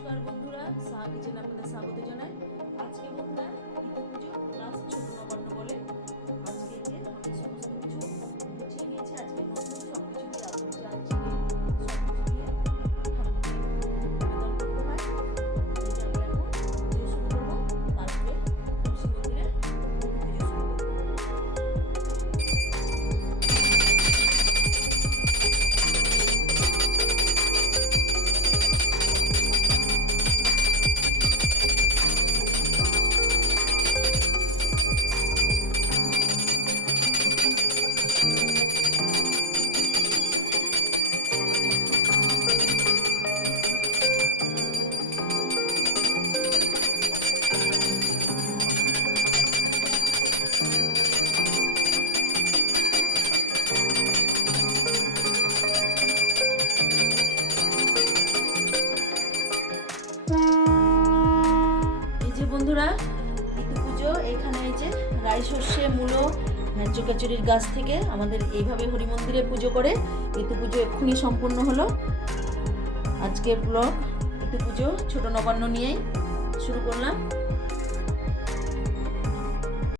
নমস্কার বন্ধুরা, সাহা কিচেনে আপনাদের স্বাগত জানাই। আজকে বন্ধুরা ইতি পুজো প্লাস ছোট নবান্ন বলে আজকে যে আমি সমস্ত কিছু গুছিয়ে নিয়েছি। আজকে নতুন সব কিছু দিয়ে আলু চাল চিনি সব কিছু দিয়ে ঠাকুরকে নিবেদন করতে হয়। এটা আমি এখন পুজো শুরু করবো, তারপরে তুলসী মন্দিরে পুজো শুরু করবো। বন্ধুরা ইতি পুজো এখানে এই যে রাই সর্ষে মূলো চোকাচুরির গাছ থেকে আমাদের এইভাবে হরি মন্দিরে পুজো করে ইতি পুজো এক্ষুনি সম্পূর্ণ হলো। আজকের ব্লগ ইতি পুজো ছোট নবান্ন নিয়েই শুরু করলাম।